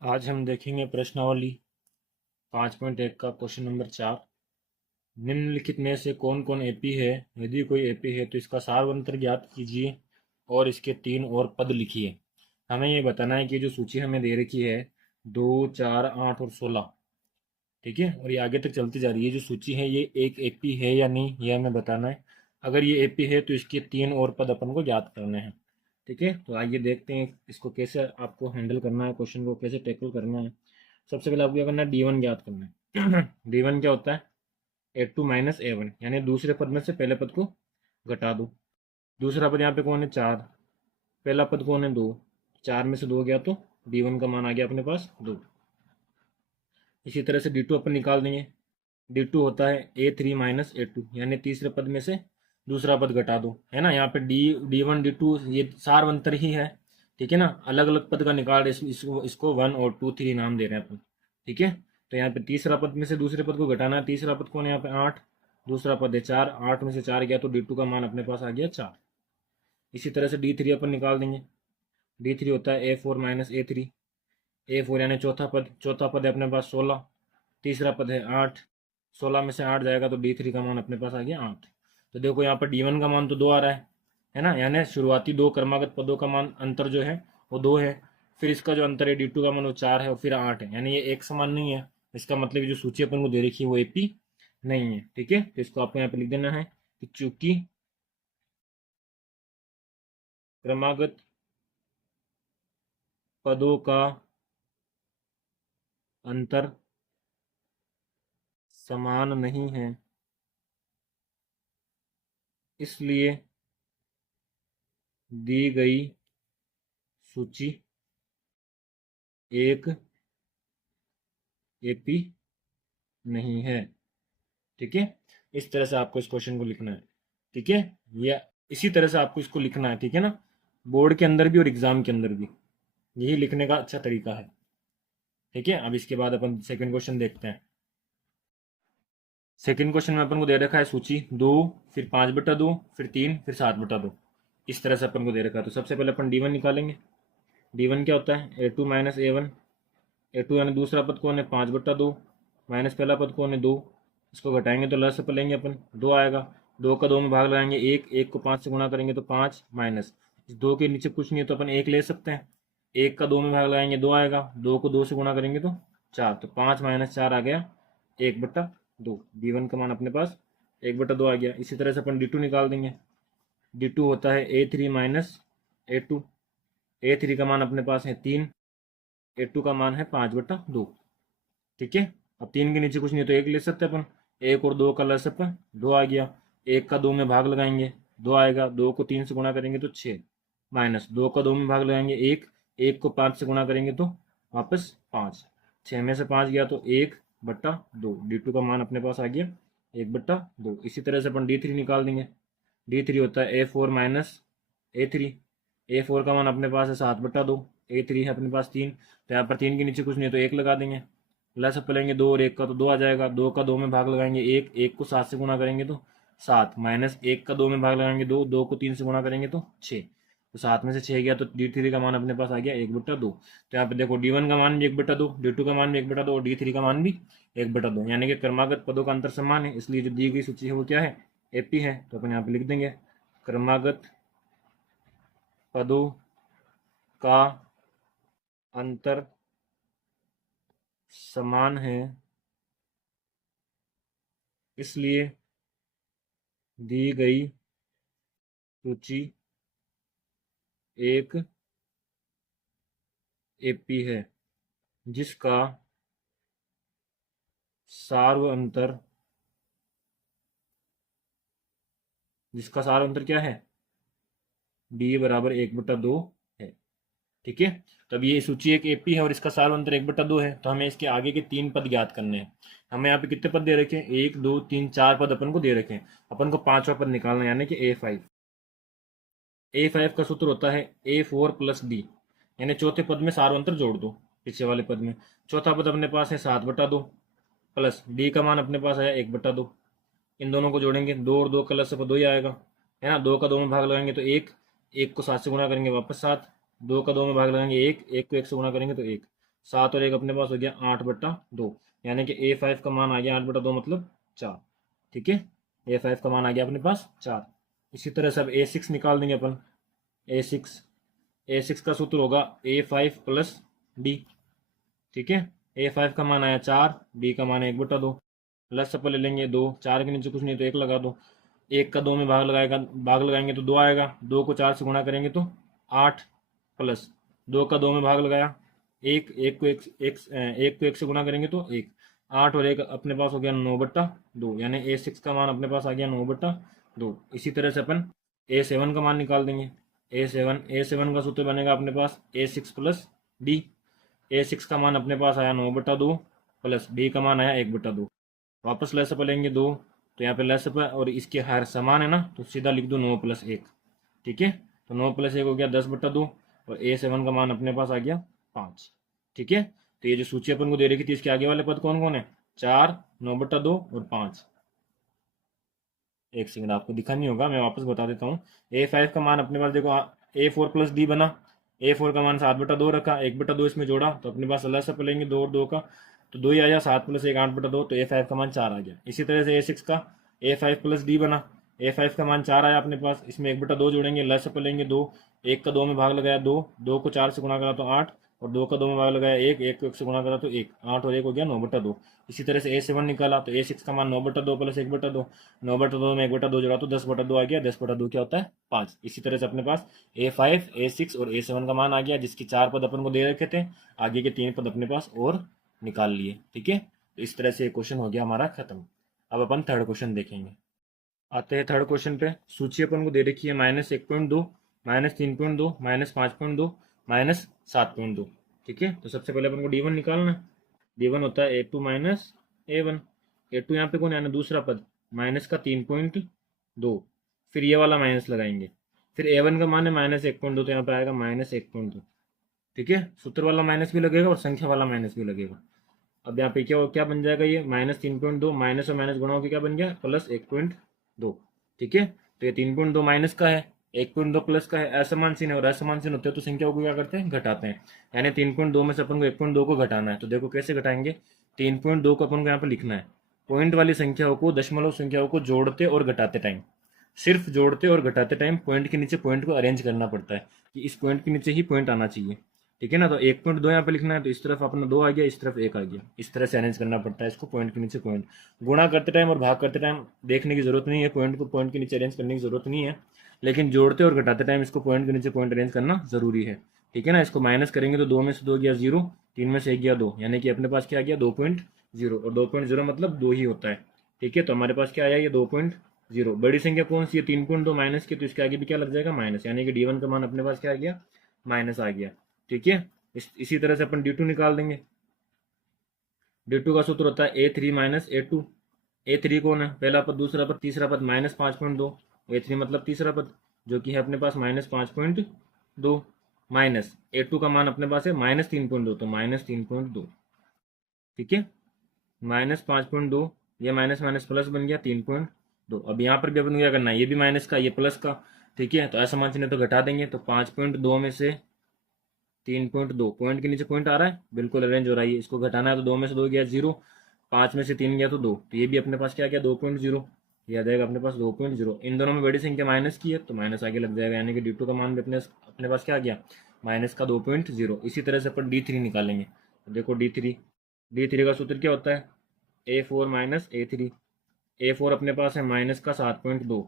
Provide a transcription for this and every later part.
आज हम देखेंगे प्रश्नावली 5.1 का क्वेश्चन नंबर 4। निम्नलिखित में से कौन कौन एपी है? यदि कोई एपी है तो इसका सार्वंतर ज्ञात कीजिए और इसके 3 और पद लिखिए। हमें ये बताना है कि जो सूची हमें दे रखी है 2, 4, 8 और 16, ठीक है, और ये आगे तक चलती जा रही है। जो सूची है ये एक एपी है या नहीं, ये हमें बताना है। अगर ये एपी है तो इसके 3 और पद अपन को ज्ञात करने हैं। ठीक है, तो आइए देखते हैं इसको कैसे आपको हैंडल करना है, क्वेश्चन को कैसे टैकल करना है। सबसे पहले आपको क्या करना है, डी1 ज्ञात करना है। डी1 क्या होता है? ए2 माइनस ए1, यानी दूसरे पद में से पहले पद को घटा दो। दूसरा पद यहाँ पे कौन है? 4। पहला पद कौन है? 2। 4 में से 2 गया तो डी1 का मान आ गया अपने पास 2। इसी तरह से डी2 अपन निकाल देंगे। डी2 होता है ए3 माइनस ए2, यानी तीसरे पद में से दूसरा पद घटा दो, है ना। यहाँ पे डी1 डी2 ये सार्वंतर ही है, ठीक है ना। अलग अलग पद का निकाल रहे, इसको 1 और 2, 3 नाम दे रहे हैं अपन, ठीक है। तो यहाँ पे तीसरा पद में से दूसरे पद को घटाना है। तीसरा पद कौन है यहाँ पे? 8। दूसरा पद है 4। 8 में से 4 गया तो डी2 का मान अपने पास आ गया 4। इसी तरह से डी3 अपन निकाल देंगे। डी3 होता है ए4 माइनस ए3। ए4 यानी चौथा पद। चौथा पद है अपने पास 16। तीसरा पद है 8। 16 में से 8 जाएगा तो डी3 का मान अपने पास आ गया 8। तो देखो यहाँ पर डी1 का मान तो 2 आ रहा है ना, यानी शुरुआती 2 क्रमागत पदों का मान अंतर जो है वो 2 है। फिर इसका जो अंतर है डी2 का मान वो 4 है और फिर 8 है, यानी ये एक समान नहीं है। इसका मतलब जो सूची अपन को दे रखी है वो एपी नहीं है, ठीक है। तो इसको आपको यहाँ पे लिख देना है कि चूंकि क्रमागत पदों का अंतर समान नहीं है, इसलिए दी गई सूची एक एपी नहीं है, ठीक है। इस तरह से आपको इस क्वेश्चन को लिखना है, ठीक है। या इसी तरह से आपको इसको लिखना है, ठीक है ना। बोर्ड के अंदर भी और एग्जाम के अंदर भी यही लिखने का अच्छा तरीका है, ठीक है। अब इसके बाद अपन सेकंड क्वेश्चन देखते हैं। सेकंड क्वेश्चन में अपन को दे रखा है सूची 2, फिर 5/2, फिर 3, फिर 7/2। इस तरह से अपन को दे रखा है। तो सबसे पहले अपन डी1 निकालेंगे। डी1 क्या होता है? A2 minus A1. ए2 यानी दूसरा पद कौन है? 5/2 माइनस पहला पद कौन है? 2। इसको घटाएंगे तो लस पर लेंगे अपन, 2 आएगा। 2 का 2 में भाग लगाएंगे 1। 1 को 5 से गुणा करेंगे तो 5, माइनस इस 2 के नीचे कुछ नहीं है तो अपन 1 ले सकते हैं। 1 का 2 में भाग लगाएंगे 2 आएगा। 2 को 2 से गुणा करेंगे तो 4, तो 5 माइनस 4 आ गया 1/2। डी1 का मान अपने पास 1/2 आ गया। इसी तरह से अपन डी2 निकाल देंगे। डी2 होता है ए3 माइनस ए2। ए3 का मान अपने पास है 3। ए2 का मान है 5/2, ठीक है। अब 3 के नीचे कुछ नहीं तो 1 ले सकते अपन। 1 और 2 का लसअप 2 आ गया। 1 का 2 में भाग लगाएंगे 2 आएगा। 2 को 3 से गुणा करेंगे तो 6, माइनस 2 का 2 में भाग लगाएंगे 1। 1 को 5 से गुणा करेंगे तो वापस 5। 6 में से 5 गया तो 1/2। डी2 का मान अपने पास आ गया 1/2। इसी तरह से अपन डी3 निकाल देंगे। डी3 होता है ए4 माइनस ए3। ए4 का मान अपने पास है 7/2। ए3 है अपने पास 3, तो यहाँ पर 3 के नीचे कुछ नहीं तो 1 लगा देंगे। लस पलेंगे 2 और 1 का तो 2 आ जाएगा। 2 का 2 में भाग लगाएंगे 1। 1 को 7 से गुणा करेंगे तो 7, माइनस 1 का 2 में भाग लगाएंगे 2। 2 को 3 से गुणा करेंगे तो 6, तो 7 में से 6 गया तो डी3 का मान अपने पास आ गया 1/2। तो यहाँ पे देखो डी1 का मान भी 1/2, डी2 का मान भी 1/2 और डी3 का मान भी 1/2, यानी कि क्रमागत पदों का अंतर समान है, इसलिए जो दी गई सूची है वो क्या है? एपी है। तो अपन यहाँ पे लिख देंगे क्रमागत पदों का अंतर समान है, इसलिए दी गई सूची एक एपी है जिसका सार्व अंतर क्या है? डी बराबर 1/2 है, ठीक है। तो अब ये सूची एक एपी है और इसका सार्व अंतर 1/2 है, तो हमें इसके आगे के 3 पद ज्ञात करने हैं। हमें यहाँ पे कितने पद दे रखे हैं? 1, 2, 3, 4 पद अपन को दे रखे हैं। अपन को 5वां पद निकालना है, यानी कि ए5। ए5 का सूत्र होता है ए4 प्लस डी, यानी चौथे पद में सार्व अंतर जोड़ दो पीछे वाले पद में। चौथा पद अपने पास है 7/2 प्लस डी का मान अपने पास आया 1/2। इन दोनों को जोड़ेंगे, 2 और 2 का लस 2 ही आएगा, है ना। 2 का 2 में भाग लगाएंगे तो 1। 1 को 7 से गुणा करेंगे वापस 7। 2 का 2 में भाग लगाएंगे 1। 1 को 1 से गुणा करेंगे तो 1। 7 और 1 अपने पास हो गया 8/2, यानी कि A5 का मान आ गया 8/2 मतलब 4। ठीक है, A5 का मान आ गया अपने पास 4। इसी तरह से अब A6 निकाल देंगे अपन। A6 A6 का सूत्र होगा A5 प्लस D। ठीक है, A5 का मान आया 4, D का मान है 1/2। प्लस अपन ले लेंगे 2, 4 के नीचे कुछ नहीं तो 1 लगा दो। 1 का 2 में भाग लगाएंगे तो 2 आएगा। 2 को 4 से गुणा करेंगे तो 8, प्लस 2 का 2 में भाग लगाया 1, 1 को 1 से गुणा करेंगे तो 1। 8 और 1 अपने पास हो गया 9/2, यानी A6 का मान अपने पास आ गया 9/2। इसी तरह से अपन A7 का मान निकाल देंगे। A7 का सूत्र बनेगा अपने पास A6 प्लस D। A6 का मान अपने पास आया 9/2, प्लस D का मान आया 1/2। वापस लेस अप लेंगे 2, तो यहाँ पे लेस अप और इसके हर समान है ना, तो सीधा लिख दो 9 + 1। ठीक है, तो 9 + 1 हो गया 10/2, और A7 का मान अपने पास आ गया 5। ठीक है, तो ये जो सूची अपन को दे रखी थी इसके आगे वाले पद कौन कौन है? 4, 9/2 और 5। एक सेकंड, आपको दिखा नहीं होगा, मैं वापस बता देता हूँ। A5 का मान अपने पास देखो A4 + D बना। A4 का मान 7/2 रखा, 1/2 इसमें जोड़ा, तो अपने पास अलग से लेंगे 2 और 2 का, तो 2 ही आया। 7 + 1 8/2, तो A5 का मान 4 आ गया। इसी तरह से A6 का A5 + D बना। A5 का मान 4 आया अपने पास, इसमें 1/2 जोड़ेंगे, लस से लेंगे 2, 1 का 2 में भाग लगाया 2, 2 को 4 से गुणा करा तो 8, और 2 का 2 में भाग लगाया 1, 1 को 1 से गुणा करा तो 1, 8 और 1 हो गया 9/2। इसी तरह से A7 निकाला, तो A6 का मान 9/2 + 1/2, 9/2 में 1/2 जोड़ा तो 10/2 आ गया। 10/2 क्या होता है? 5। इसी तरह से अपने पास A5, A6 और A7 का मान आ गया, जिसकी 4 पद अपन को दे रखे थे। आगे के 3 पद अपने पास और निकाल लिए। ठीक है, तो इस तरह से क्वेश्चन हो गया हमारा खत्म। अब अपन थर्ड क्वेश्चन देखेंगे। आते हैं थर्ड क्वेश्चन पे। सूची अपन को दे रखी है -1.2, -3.2, -5.2, -7.2। ठीक है, तो सबसे पहले अपन को D1 निकालना है। D1 होता है A2 माइनस A1। A2 यहाँ पे कौन है? यानी दूसरा पद, माइनस का 3.2, फिर ये वाला माइनस लगाएंगे, फिर A1 का मान है -1.2, तो यहाँ पे आएगा -1.2। ठीक है, सूत्र वाला माइनस भी लगेगा और संख्या वाला माइनस भी लगेगा। अब यहाँ पे क्या क्या बन जाएगा? ये -3.2, माइनस और माइनस गुणा होकर क्या बन गया? +1.2। ठीक है, तो ये 3.2 माइनस का है, 1.2 प्लस का है। असमान चिन्ह है, और असमान चिन्ह होते हैं तो संख्याओं को क्या करते हैं? घटाते हैं। यानी 3.2 में से अपन को 1.2 को घटाना है, तो देखो कैसे घटाएंगे। 3.2 को अपन को यहाँ पे लिखना है, पॉइंट वाली संख्याओं को, दशमलव संख्याओं को जोड़ते और घटाते टाइम, सिर्फ जोड़ते और घटाते टाइम पॉइंट के नीचे पॉइंट को अरेंज करना पड़ता है कि इस पॉइंट के नीचे ही पॉइंट आना चाहिए। ठीक है ना, तो 1.2 यहाँ पे लिखना है, तो इस तरफ अपना 2 आ गया, इस तरफ 1 आ गया। इस तरह से अरेंज करना पड़ता है इसको, पॉइंट के नीचे पॉइंट। गुणा करते टाइम और भाग करते टाइम देखने की जरूरत नहीं है, पॉइंट को पॉइंट के नीचे अरेंज करने की जरूरत नहीं है, लेकिन जोड़ते और घटाते टाइम इसको पॉइंट के नीचे पॉइंट अरेंज करना जरूरी है। ठीक है ना, इसको माइनस करेंगे तो 2 में से 2 गया 0, 3 में से 1 गया 2, यानी कि अपने पास क्या आ गया? 2.0, और 2.0 मतलब 2 ही होता है। ठीक है, तो हमारे पास क्या आया? ये 2.0। बड़ी संख्या कौन सी है? 3.2 माइनस की, तो इसके आगे भी क्या लग जाएगा? माइनस, यानी कि D1 का मान अपने पास क्या आ गया? माइनस आ गया। ठीक है, इसी तरह से अपन D2 निकाल देंगे। D2 का सूत्र होता है A3 माइनस A2। A3 कौन है? पहला पद, दूसरा पद, तीसरा पद, -5.2। A3 मतलब तीसरा पद, जो कि है अपने पास -5.2, माइनस A2 का मान अपने पास है -3.2, तो -3.2। ठीक है, -5.2, ये माइनस माइनस प्लस बन गया 3.2। अब यहाँ पर भी अपन क्या करना है? ये भी माइनस का, ये प्लस का। ठीक है, तो असमान चिन्ह तो घटा देंगे, तो 5.2 में से 3.2, पॉइंट के नीचे पॉइंट आ रहा है, बिल्कुल अरेंज हो रहा है। इसको घटाना है, तो 2 में से 2 गया 0, 5 में से 3 गया तो 2, तो ये भी अपने पास क्या गया? 2.0। ये आ जाएगा अपने पास 2.0। इन दोनों में बड़ी संख्या माइनस की है, तो माइनस आगे लग जाएगा, यानी कि D2 का मान भी अपने पास क्या आ गया? माइनस का 2.0। इसी तरह से अपन D3 निकालेंगे। तो देखो D3 का सूत्र क्या होता है? A4 minus A3। A4 अपने पास है माइनस का 7.2,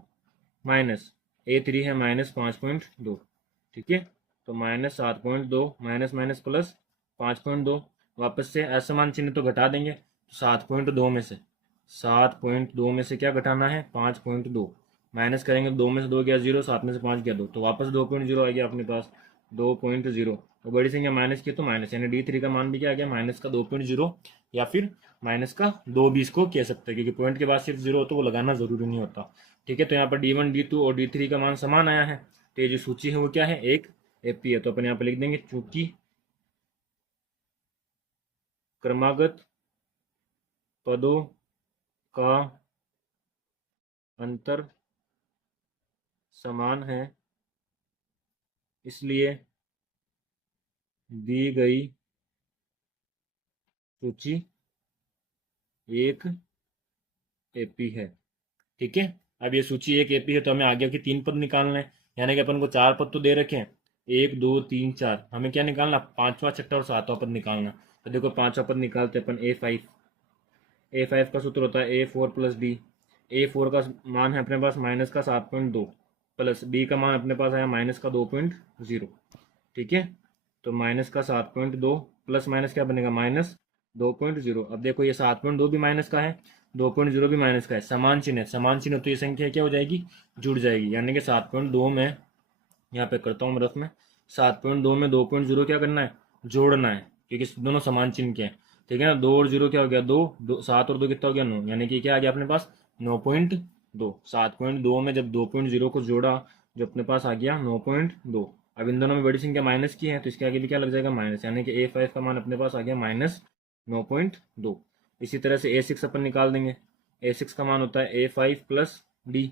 माइनस A3 है -5.2। ठीक है, तो -7.2, माइनस माइनस प्लस 5.2। वापस से असमान चिन्ह तो घटा देंगे, तो 7.2 में से क्या घटाना है? 5.2। माइनस करेंगे तो 2 में से 2 गया 0, 7 में से 5 गया 2, तो वापस 2.0 आ गया अपने पास, 2.0। तो बड़ी संख्या माइनस की, तो माइनस, यानी D3 का मान भी क्या आ गया? माइनस का 2.0, या फिर माइनस का 2 भी इसको कह सकते हैं, क्योंकि पॉइंट के बाद सिर्फ 0 हो तो वो लगाना जरूरी नहीं होता। ठीक है, तो यहाँ पर D1, D2 और D3 का मान समान आया है, तो ये जो सूची है वो क्या है? एक एपी है। तो अपन यहाँ पर लिख देंगे, चूंकि क्रमागत पदों का अंतर समान है, इसलिए दी गई सूची एक एपी है। ठीक है, अब ये सूची एक एपी है तो हमें आगे के 3 पद निकालना है, यानी कि अपन को 4 पद तो दे रखे हैं, 1 2 3 4, हमें क्या निकालना, पांचवा छठा और सातवां पद निकालना। तो देखो पांचवा पद निकालते अपन ए फाइव का सूत्र होता है A4 प्लस डी। A4 का मान है अपने पास माइनस का 7.2 प्लस डी का मान अपने पास आया माइनस का 2.0। ठीक है, तो माइनस का 7.2 प्लस माइनस क्या बनेगा, -2.0। अब देखो ये 7.2 भी माइनस का है, 2.0 भी माइनस का है, समान चिन्ह है, समान चिन्ह तो ये संख्या क्या हो जाएगी, जुड़ जाएगी। यानी कि 7.2 में, यहाँ पे करता हूँ मैं रफ में, 7.2 में 2.0 क्या करना है, जोड़ना है, क्योंकि दोनों समान चिन्ह के हैं। ठीक है ना, 2 और 0 क्या हो गया, 2, 7 और 2 कितना हो गया, 9, यानी कि क्या आ गया अपने पास 9.2। 7.2 में जब 2.0 को जोड़ा, जो अपने पास आ गया 9.2। अब इन दोनों में बड़ी संख्या माइनस की है तो इसके आगे भी क्या लग जाएगा, माइनस, यानी कि A5 का मान अपने पास आ गया -9.2। इसी तरह से A6 अपन निकाल देंगे। A6 का मान होता है A5 प्लस डी।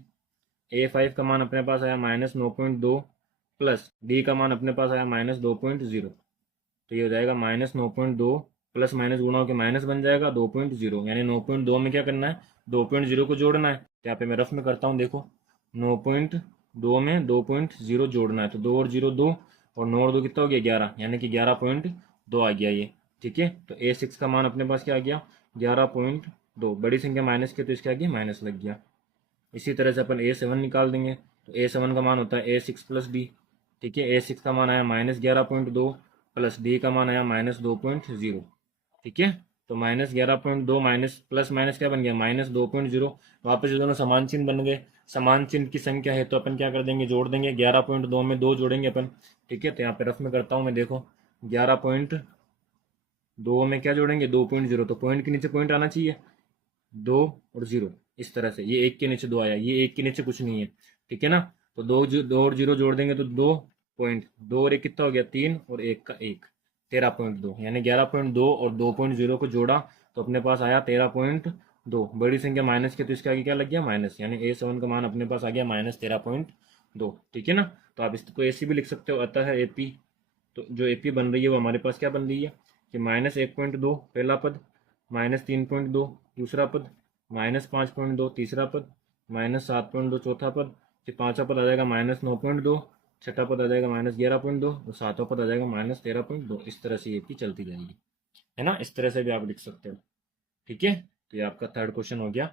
A5 का मान अपने पास आया -9.2 प्लस डी का मान अपने पास आया -2.0। तो ये हो जाएगा -9.2 प्लस माइनस गुणा होकर माइनस बन जाएगा 2.0, यानी 9.2 में क्या करना है, 2.0 को जोड़ना है। तो यहाँ पे मैं रफ में करता हूँ, देखो 9.2 में 2.0 जोड़ना है, तो 2 और 0 2, और 9 और 2 कितना हो गया, 11, यानी कि 11.2 आ गया ये। ठीक है, तो A6 का मान अपने पास क्या आ गया, 11.2। बड़ी संख्या माइनस के तो इसके आगे माइनस लग गया। इसी तरह से अपन A7 निकाल देंगे, तो A7 का मान होता है A6 प्लस डी। ठीक है, A6 का मान आया -11.2 प्लस डी का मान आया -2.0। ठीक है, तो -11.2 माइनस प्लस माइनस क्या बन गया, -2.0। वापस ये दोनों समान चिन्ह बन गए, समान चिन्ह की संख्या है तो अपन क्या कर देंगे, जोड़ देंगे। 11.2 में 2 जोड़ेंगे अपन। ठीक है, तो यहाँ पे रफ में करता हूँ मैं, देखो 11.2 में क्या जोड़ेंगे, 2.0, तो पॉइंट के नीचे पॉइंट आना चाहिए, 2 और 0, इस तरह से। ये एक के नीचे 2 आया, ये एक के नीचे कुछ नहीं है। ठीक है ना, तो 2 और 0 जोड़ देंगे तो 2 पॉइंट, 2 और 1 कितना हो गया, 3, और 1 का 1, 13.2, यानी 11.2 और 2.0 को जोड़ा तो अपने पास आया 13.2। बड़ी संख्या माइनस के तो इसके आगे क्या लग गया, माइनस, यानी A7 का मान अपने पास आ गया -13.2। ठीक है ना, तो आप इसको ऐसे भी लिख सकते हो, अतः है AP। तो जो AP बन रही है वो हमारे पास क्या बन रही है कि -1.2 पहला पद, -3.2 दूसरा पद, -5.2 तीसरा पद, -7.2 चौथा पद, फिर पांचवा पद आ जाएगा -9.2, छठा पद आ जाएगा -11.2, और सातवां पद आ जाएगा -13.2। इस तरह से ये भी चलती जाएगी, है ना, इस तरह से भी आप लिख सकते हो। ठीक है, तो ये आपका थर्ड क्वेश्चन हो गया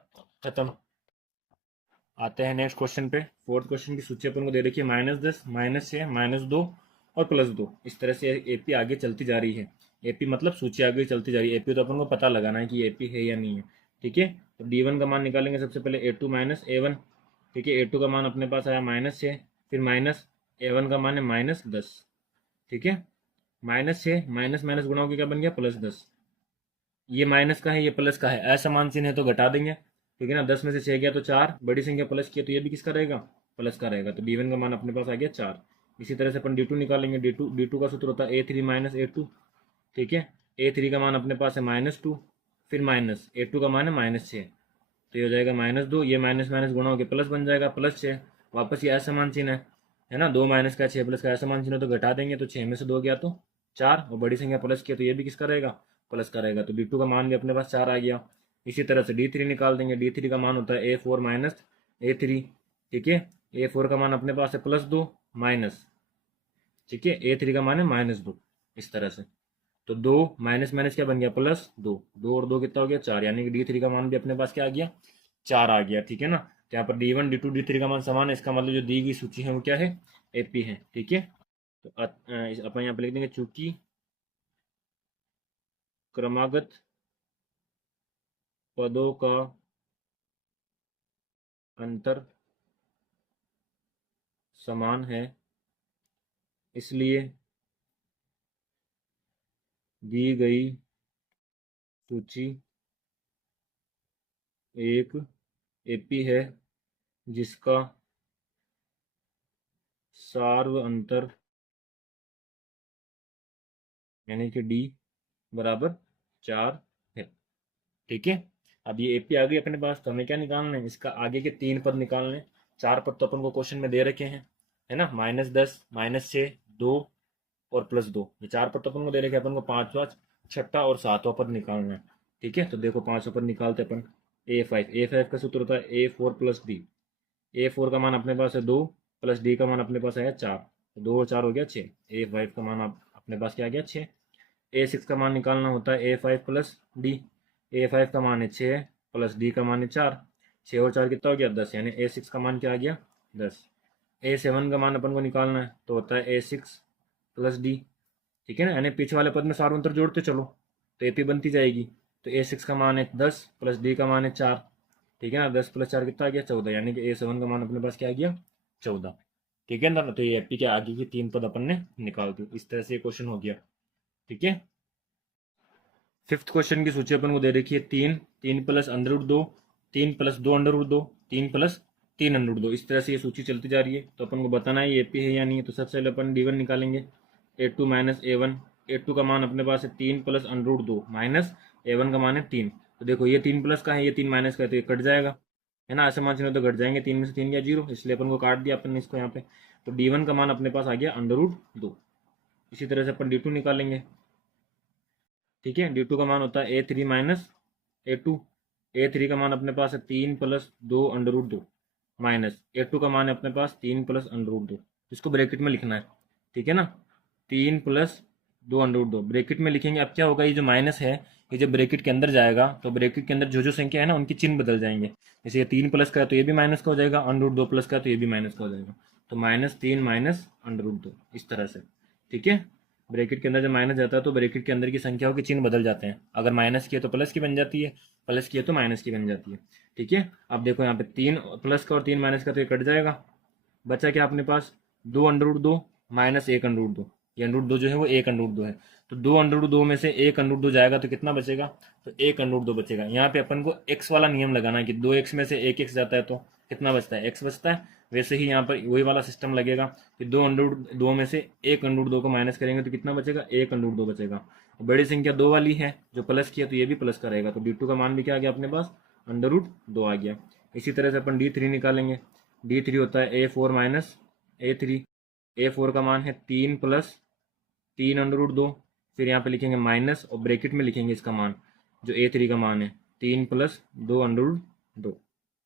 खत्म। आते हैं नेक्स्ट क्वेश्चन पे। फोर्थ क्वेश्चन की सूची अपन को दे रखी है -10, -6, -2 और +2। इस तरह से AP आगे चलती जा रही है। AP मतलब सूची आगे चलती जा रही है। AP तो अपन को पता लगाना है कि AP है या नहीं है। ठीक है, तो D1 का मान निकालेंगे सबसे पहले, A2 माइनस A1। ठीक है, A2 का मान अपने पास आया -6, फिर माइनस A1 का मान है -10। ठीक है, -6 माइनस माइनस गुणा होकर क्या बन गया, +10। ये माइनस का है, ये प्लस का है, असमान चिन्ह है तो घटा देंगे। ठीक है ना, 10 में से 6 गया तो 4, बड़ी संख्या प्लस की है तो ये भी किसका रहेगा, प्लस का रहेगा। तो D1 का मान अपने पास आ गया 4। इसी तरह से अपन D2 निकालेंगे। D2 का सूत्र होता है A3 माइनस A2। ठीक है, A3 का मान अपने पास है -2, फिर माइनस A2 का मान है -6, तो ये हो जाएगा -2, ये माइनस माइनस गुणा होकर प्लस बन जाएगा, +6। वापस ये असमान चिन्ह है ना, 2 माइनस का 6 प्लस का असमान चिन्ह, तो घटा देंगे, तो 6 में से 2 गया तो 4, और बड़ी संख्या प्लस की है तो ये भी किसका रहेगा, प्लस का रहेगा। तो D2 का मान भी अपने पास 4 आ गया। इसी तरह से D3 निकाल देंगे। D3 का मान होता है A4 माइनस A3। ठीक है, A4 का मान अपने पास है +2 माइनस, ठीक है, A3 का मान है -2, इस तरह से। तो 2 माइनस माइनस क्या बन गया, +2, 2 और 2 कितना हो गया, 4, यानी कि D3 का मान भी अपने पास क्या आ गया, 4 आ गया। ठीक है ना, तो यहाँ पर D1 D2 D3 का मान समान है, इसका मतलब जो दी गई सूची है वो क्या है, AP है। ठीक है, तो अपन यहाँ पे लिख देंगे, चूंकि क्रमागत पदों का अंतर समान है, इसलिए दी गई सूची एक AP है जिसका सार्व अंतर, यानी कि D बराबर 4 है। ठीक है, अब ये AP आ गई अपने पास, तो हमें क्या निकालना है, इसका आगे के 3 पद निकालने हैं। 4 पद तो अपन को क्वेश्चन में दे रखे हैं, है ना, -10, -6, 2 और +2, ये 4 पद तो अपन को दे रखे हैं। अपन को पांचवा छठा और सातवां पद निकालना है। ठीक है, तो देखो पांचवा पद निकालते अपन। ए फाइव का सूत्र होता है A4 + D। A4 का मान अपने पास है 2, प्लस डी का मान अपने पास आया 4, तो 2 और 4 हो गया 6। A5 का मान अपने पास क्या आ गया 6। A6 का मान निकालना होता है A5 + D। A5 का मान है 6, प्लस डी का मान है 4। 6 और 4 कितना हो गया 10, यानी A6 का मान क्या आ गया 10। A7 का मान अपन को निकालना है, तो होता है A6 + D। ठीक है ना, यानी पीछे वाले पद में सार्वंतर जोड़ते चलो तो AP बनती जाएगी। तो A6 का मान है 10, प्लस डी का मान है 4। ठीक है ना, 10 + 4 कितना आ गया 14, यानी कि A7 का मान अपने पास क्या आ गया 14। ठीक है ना, तो ये AP के आगे की 3 पद अपन ने निकाल दी। इस तरह से ये क्वेश्चन हो गया। ठीक है, फिफ्थ क्वेश्चन की सूची अपन को दे रखी है 3, 3 + √2, 3 + 2 √2, 3 + 3 √2। इस तरह से ये सूची चलती जा रही है। तो अपन को बताना है ये AP है या नहीं है। तो सबसे पहले अपन D1 निकालेंगे। A2 - A1। A2 का मान अपने पास है 3 + √2 माइनस A1 का मान है 3। तो देखो ये 3 प्लस का है, ये 3 माइनस का है, तो ये कट जाएगा, है ना। असमान चिन्ह तो घट जाएंगे, 3 में से 3 गया 0, इसलिए अपन को काट दिया अपन ने इसको यहाँ पे। तो D1 का मान अपने पास आ गया √2। इसी तरह से अपन D2 निकालेंगे। ठीक है, D2 का मान होता है A3 - A2। A3 का मान अपने पास है 3 + 2 √2 माइनस A2 का मान है अपने पास 3 + √2। इसको ब्रैकेट में लिखना है। ठीक है ना, 3 + 2 √2 ब्रैकेट में लिखेंगे। अब क्या होगा, ये जो माइनस है ये जब ब्रैकेट के अंदर जाएगा तो ब्रैकेट के अंदर जो जो संख्या है ना उनके चिन्ह बदल जाएंगे। जैसे ये 3 प्लस का है तो ये भी माइनस का हो जाएगा, √2 प्लस का है तो ये भी माइनस का हो जाएगा। तो -3 - √2 इस तरह से। ठीक है, ब्रैकेट के अंदर जब माइनस जाता है तो ब्रैकेट के अंदर की संख्याओं के चिन्ह बदल जाते हैं। अगर माइनस की है तो प्लस की बन जाती है, प्लस की है तो माइनस की बन जाती है। ठीक है, अब देखो यहाँ पे 3 प्लस का और 3 माइनस का, तो ये कट जाएगा। बचा क्या अपने पास 2 √2 माइनस 1 √2। ये √2 जो है वो 1 √2 है। तो 2 √2 में से 1 √2 जाएगा तो कितना बचेगा, तो 1 √2 बचेगा। यहाँ पे अपन को x वाला नियम लगाना है कि 2x में से 1x जाता है तो कितना बचता है, x बचता है। वैसे ही यहाँ पर वही वाला सिस्टम लगेगा कि 2 √2 में से 1 √2 को माइनस करेंगे तो कितना बचेगा, 1 √2 बचेगा। और बड़ी संख्या 2 वाली है जो प्लस की है तो ये भी प्लस का रहेगा। तो D2 का मान भी क्या आ गया अपने पास, √2 आ गया। इसी तरह से अपन D3 निकालेंगे। D3 होता है A4 - A3। A4 का मान है 3 + 3 √2। फिर यहाँ पे लिखेंगे माइनस और ब्रैकेट में लिखेंगे इसका मान, जो A3 का मान है 3 + 2 √2।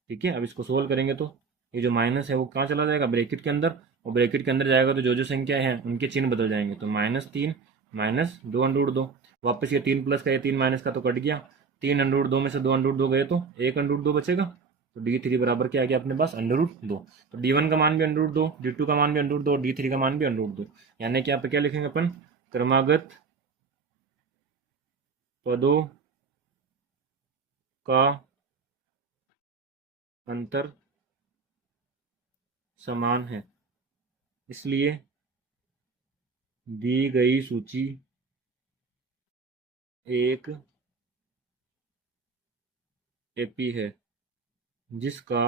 ठीक है, अब इसको सोल्व करेंगे तो ये जो माइनस है वो कहाँ चला जाएगा, ब्रैकेट के अंदर। और ब्रैकेट के अंदर जाएगा तो जो जो संख्या है उनके चिन्ह बदल जाएंगे। तो -3 - 2 √2। वापस ये 3 प्लस का, ये 3 माइनस का तो कट गया। 3 √2 में से 2 √2 गए तो 1 √2 बचेगा। तो D3 बराबर क्या आ गया अपने पास, √2। तो D1 का मान भी √2, D2 का मान भी √2 और D3 का मान भी √2। यानी कि यहाँ पे क्या लिखेंगे अपन, क्रमागत पदों का अंतर समान है, इसलिए दी गई सूची एक AP है जिसका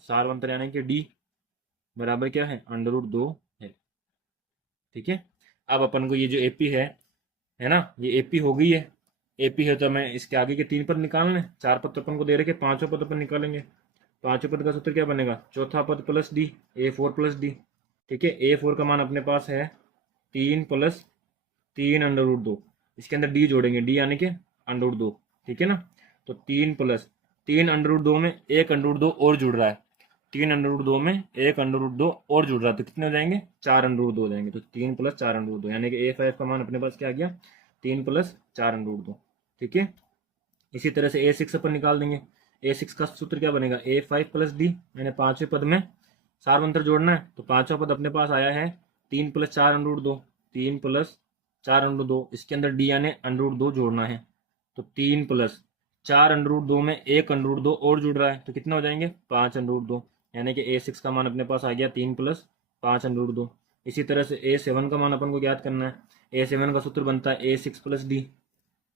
सार्वंतर यानी कि D बराबर क्या है, √2 है। ठीक है, अब अपन को ये जो AP है ना, ये AP हो गई है। AP है तो हमें इसके आगे के 3 पद निकालने हैं। 4 पद तो अपन को दे रखे, 5वां पद अपन निकालेंगे। 5वें पद का सूत्र क्या बनेगा, चौथा पद प्लस D, A4 + D। ठीक है, A4 का मान अपने पास है 3 + 3 √2। इसके अंदर D जोड़ेंगे, D यानी कि √2। ठीक है ना, तो 3 + 3 √2 में 1 √2 और जुड़ रहा है। 3 √2 में 1 √2 और जुड़ रहा है तो कितने हो जाएंगे, 4 √2 हो जाएंगे। तो 3 + 4 √2 यानी कि A5 का मान अपने पास क्या आ गया, 3 + 4 √2। ठीक है, इसी तरह से A6 अपन निकाल देंगे। A6 का सूत्र क्या बनेगा, A5 + D। मैंने 5वें पद में सार्वंतर जोड़ना है तो 5वां पद अपने पास आया है 3 + 4 √2। 3 + 4 √2, इसके अंदर D यानी √2 जोड़ना है। तो 3 + 4 √2 में 1 √2 और जुड़ रहा है तो कितने हो जाएंगे, 5 √2। यानी कि A6 का मान अपने पास आ गया 3 + 5 √2। इसी तरह से A7 का मान अपन को ज्ञात करना है। A7 का सूत्र बनता है A6 + D।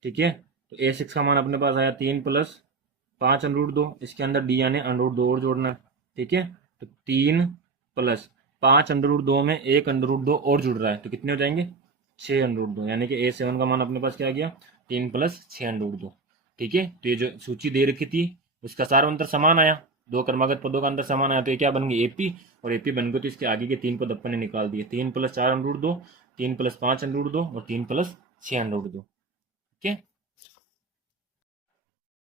ठीक है, तो A6 का मान अपने पास आया 3 + 5 √2। इसके अंदर D यानी √2 और जोड़ना है। ठीक है, तो 3 + 5 √2 में 1 √2 और जुड़ रहा है तो कितने हो जाएंगे, 6 √2। यानी कि A7 का मान अपने पास क्या आ गया, 3 + 6 √2। ठीक है, तो ये जो सूची दे रखी थी उसका सार्वंतर समान आया। दो क्रमागत पदों का अंतर समान आया तो ये क्या बन गई एपी, और एपी बन गई तो इसके आगे के 3 पद अपन ने निकाल दिए। 3 + 4√2, 3 + 5√2 और 3 + 6√2। ठीक है।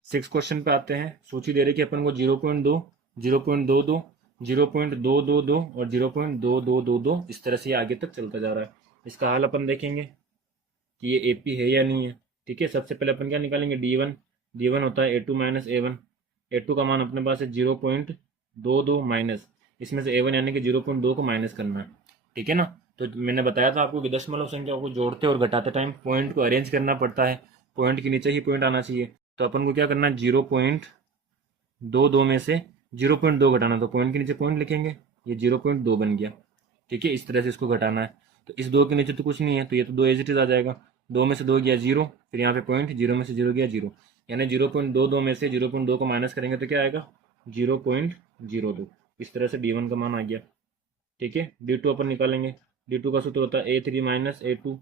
6 क्वेश्चन पे आते हैं। सूची दे रही कि अपन को 0.2, 0.22, 0.222 और 0.2222 इस तरह से ये आगे तक चलता जा रहा है। इसका हल अपन देखेंगे कि ये एपी है या नहीं है। ठीक है। सबसे पहले अपन क्या निकालेंगे, D1। D1 होता है A2 - A1। A2 का मान अपने पास है 0.22 माइनस इसमें से A1 यानी कि 0.2 को माइनस करना है। ठीक है ना। तो मैंने बताया था आपको कि दशमलव संख्या को जोड़ते और घटाते टाइम पॉइंट को अरेंज करना पड़ता है, पॉइंट के नीचे ही पॉइंट आना चाहिए। तो अपन को क्या करना है, 0.22 में से 0.2 घटाना, तो पॉइंट के नीचे पॉइंट लिखेंगे, ये 0.2 बन गया। ठीक है। इस तरह से इसको घटाना है। तो इस 2 के नीचे तो कुछ नहीं है, तो ये तो 2 एज इट इज आ जाएगा। 2 में से 2 गया 0, फिर यहाँ पे पॉइंट, 0 में से 0 गया 0, यानी 0.22 में से 0.2 को माइनस करेंगे तो क्या आएगा, 0.02। इस तरह से D1 का मान आ गया। ठीक है। D2 अपन निकालेंगे। D2 का सूत्र होता है A3 - A2।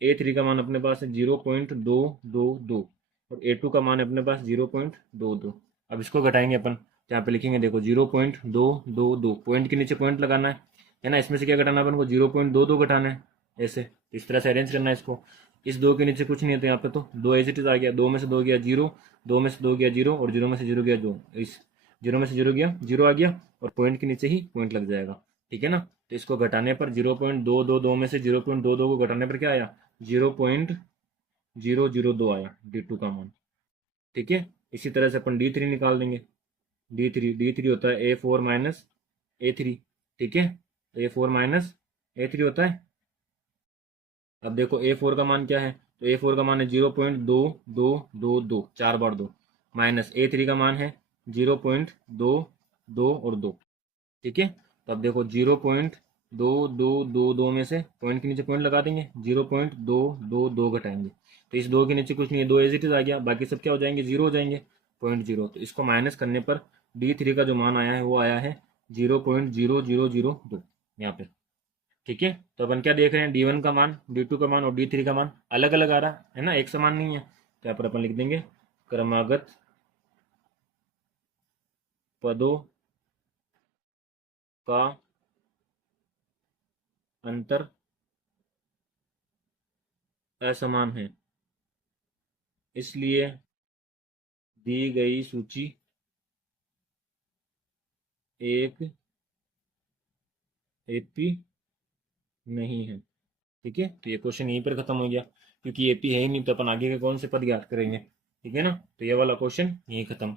A3 का मान अपने पास है 0.222 और A2 का मान है अपने पास 0.22। अब इसको घटाएंगे अपन, यहाँ पे लिखेंगे देखो 0.222, पॉइंट के नीचे पॉइंट लगाना है ना। इसमें से क्या घटाना है अपन को, 0.22 घटाना है। ऐसे इस तरह से अरेंज करना है इसको। इस 2 के नीचे कुछ नहीं है तो यहाँ पे तो 2 एज इट इज आ गया। 2 में से 2 गया 0, 2 में से 2 गया 0 और 0 में से 0 गया 2। इस 0 में से 0 गया 0 आ गया और पॉइंट के नीचे ही पॉइंट लग जाएगा। ठीक है ना। तो इसको घटाने पर 0.222 में से 0.22 को घटाने पर क्या आया, 0.002 आया D2 का मान। ठीक है। इसी तरह से अपन D3 निकाल देंगे। D3 होता है A4 - A3। ठीक है। A4 - A3 होता है। अब देखो A4 का मान क्या है, तो A4 का मान है 0.2222, 4 बार 2, माइनस A3 का मान है 0.22 और 2। ठीक है। तो अब देखो 0.2222 में से पॉइंट के नीचे पॉइंट लगा देंगे, 0.222 घटाएंगे तो इस 2 के नीचे कुछ नहीं है, 2 एज इट इज आ गया, बाकी सब क्या हो जाएंगे, 0 हो जाएंगे, 0.0। तो इसको माइनस करने पर D3 का जो मान आया है वो आया है 0.0002 यहाँ पे। ठीक है। तो अपन क्या देख रहे हैं, D1 का मान, D2 का मान और D3 का मान अलग अलग आ रहा है ना, एक समान नहीं है। तो यहाँ पर अपन लिख देंगे क्रमागत पदों का अंतर असमान है, इसलिए दी गई सूची एक एपी नहीं है। ठीक है। तो ये क्वेश्चन यहीं पर खत्म हो गया, क्योंकि एपी है ही नहीं तो अपन आगे के कौन से पद ज्ञात करेंगे। ठीक है ना। तो ये वाला क्वेश्चन यहीं खत्म।